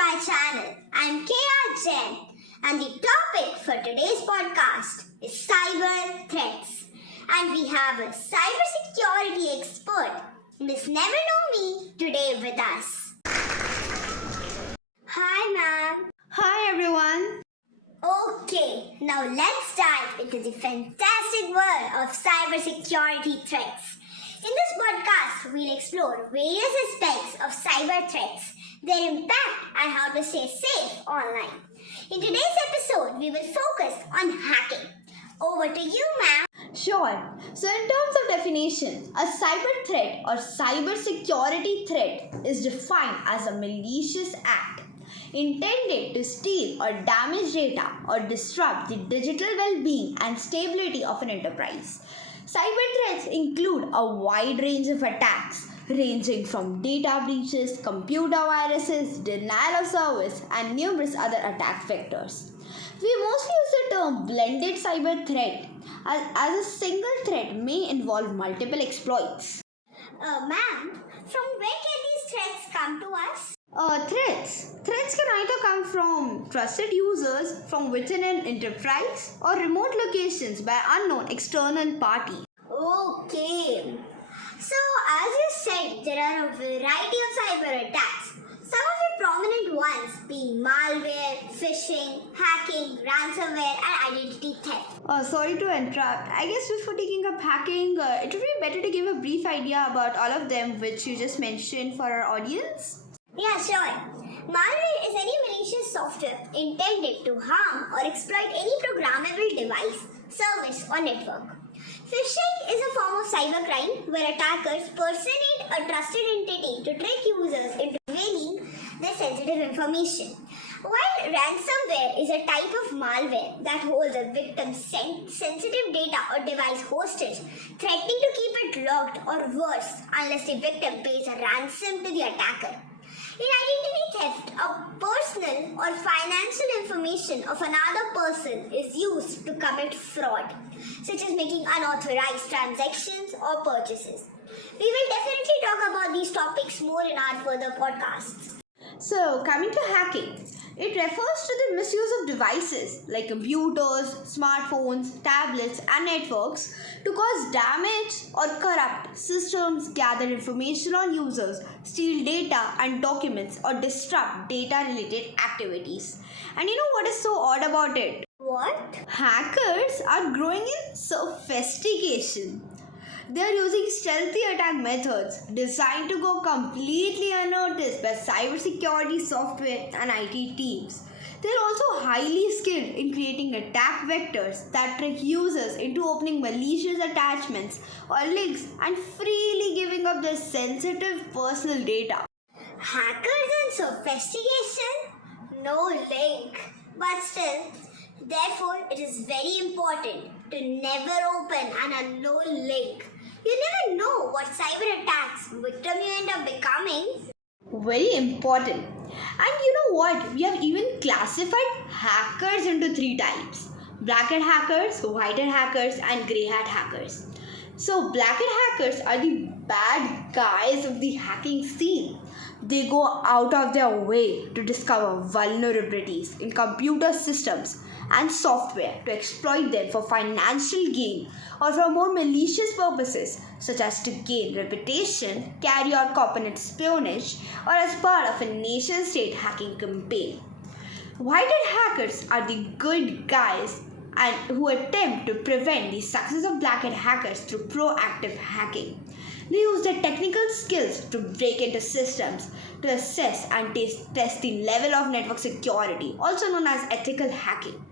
my channel. I'm Keya Jain, and the topic for today's podcast is cyber threats. And we have a cybersecurity expert, Miss Never Know Me, today with us. Hi, ma'am. Hi everyone. Okay, now let's dive into the fantastic world of cybersecurity threats. In this podcast, we'll explore various aspects of cyber threats, their impact, and how to stay safe online. In today's episode, we will focus on hacking. Over to you, ma'am. Sure. So in terms of definition, a cyber threat or cybersecurity threat is defined as a malicious act intended to steal or damage data or disrupt the digital well-being and stability of an enterprise. Cyber threats include a wide range of attacks ranging from data breaches, computer viruses, denial of service, and numerous other attack vectors. We mostly use the term blended cyber threat as a single threat may involve multiple exploits. Ma'am, from where can these threats come to us? Threats can either come from trusted users from within an enterprise or remote locations by unknown external parties. Okay. So, as you said, there are a variety of cyber attacks. Some of the prominent ones being malware, phishing, hacking, ransomware, and identity theft. Sorry to interrupt. I guess before taking up hacking, it would be better to give a brief idea about all of them which you just mentioned for our audience. Yeah, sure. Malware is any malicious software intended to harm or exploit any programmable device, service, or network. Phishing is a form of cybercrime where attackers personate a trusted entity to trick users into revealing their sensitive information. While ransomware is a type of malware that holds a victim's sensitive data or device hostage, threatening to keep it locked or worse unless the victim pays a ransom to the attacker. In identity theft, a personal or financial information of another person is used to commit fraud, such as making unauthorized transactions or purchases. We will definitely talk about these topics more in our further podcasts. So, coming to hacking, it refers to the misuse of devices like computers, smartphones, tablets, and networks to cause damage or corrupt systems, gather information on users, steal data and documents, or disrupt data-related activities. And you know what is so odd about it? What? Hackers are growing in sophistication. They are using stealthy attack methods designed to go completely unnoticed by cybersecurity software and IT teams. They are also highly skilled in creating attack vectors that trick users into opening malicious attachments or links and freely giving up their sensitive personal data. Hackers and sophistication? No link. But still, therefore, it is very important to never open an unknown link. You never know what cyber attacks victim you end up becoming. Very important. And you know what? We have even classified hackers into 3 types: black hat hackers, white hat hackers, and grey hat hackers. So, black hat hackers are the bad guys of the hacking scene. They go out of their way to discover vulnerabilities in computer systems and software to exploit them for financial gain or for more malicious purposes, such as to gain reputation, carry out corporate espionage, or as part of a nation-state hacking campaign. White hat hackers are the good guys and who attempt to prevent the success of black hat hackers through proactive hacking. They use their technical skills to break into systems to assess and test the level of network security, also known as ethical hacking.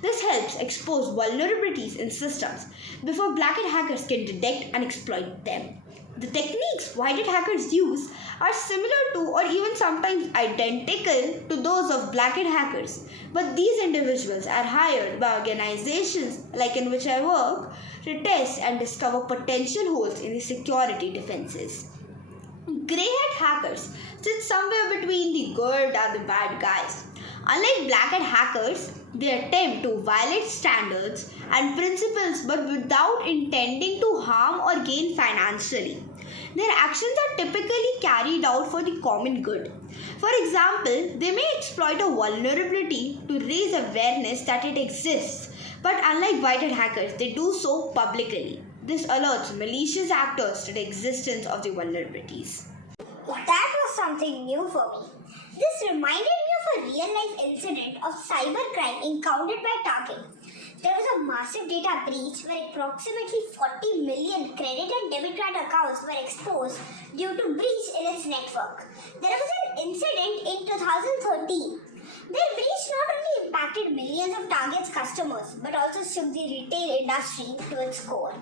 This helps expose vulnerabilities in systems before black hat hackers can detect and exploit them. The techniques white hat hackers use are similar to or even sometimes identical to those of black hat hackers, but these individuals are hired by organizations like in which I work to test and discover potential holes in the security defenses. Grey hat hackers sit somewhere between the good and the bad guys. Unlike black hat hackers, they attempt to violate standards and principles but without intending to harm or gain financially. Their actions are typically carried out for the common good. For example, they may exploit a vulnerability to raise awareness that it exists, but unlike white hat hackers, they do so publicly. This alerts malicious actors to the existence of the vulnerabilities. That was something new for me. This reminded me of a real life incident of cybercrime encountered by Target. There was a massive data breach where approximately 40 million credit and debit card accounts were exposed due to breach in its network. There was an incident in 2013. Their breach not only impacted millions of Target's customers but also shook the retail industry to its core.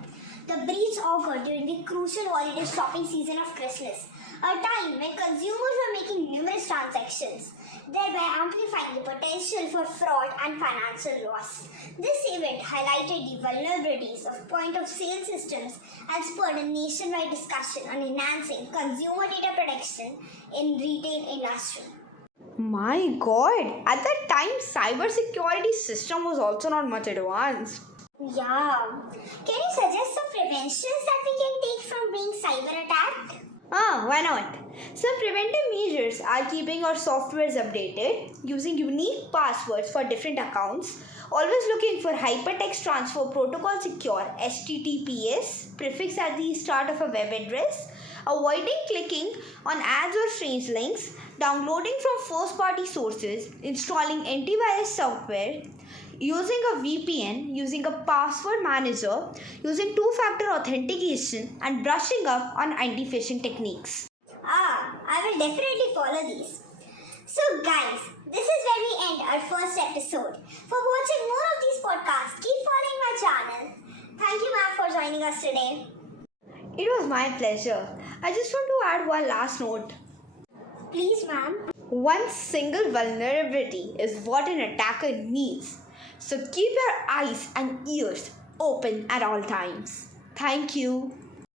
The breach occurred during the crucial holiday shopping season of Christmas, a time when consumers were making numerous transactions, thereby amplifying the potential for fraud and financial loss. This event highlighted the vulnerabilities of point-of-sale systems and spurred a nationwide discussion on enhancing consumer data protection in retail industry. My god, at that time cybersecurity system was also not much advanced. Yeah. Can you suggest some preventions that we can take from being cyber attacked? Why not? Some preventive measures are keeping our softwares updated, using unique passwords for different accounts, always looking for Hypertext Transfer Protocol Secure HTTPS prefix at the start of a web address, avoiding clicking on ads or strange links, downloading from first party sources, installing antivirus software, using a VPN, using a password manager, using two-factor authentication, and brushing up on anti-phishing techniques. I will definitely follow these. So, guys, this is where we end our first episode. For watching more of these podcasts, keep following my channel. Thank you, ma'am, for joining us today. It was my pleasure. I just want to add one last note. Please, ma'am. One single vulnerability is what an attacker needs. So keep your eyes and ears open at all times. Thank you.